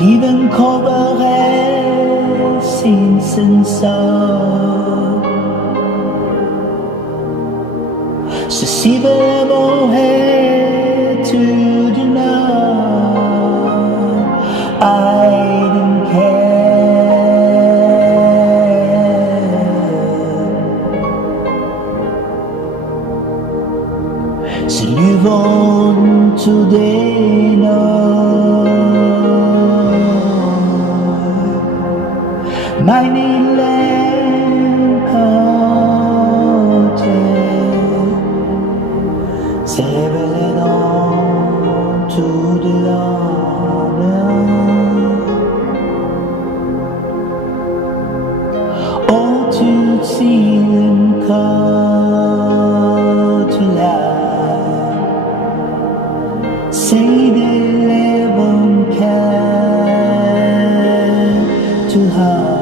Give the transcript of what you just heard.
livet coverer sin sorg. Så sig vel vår head to the Lord. I didn't care. Så lyv on today, Lord. My Lamb say it on to the Lord. Oh, to see them call to life, say they never can to heart.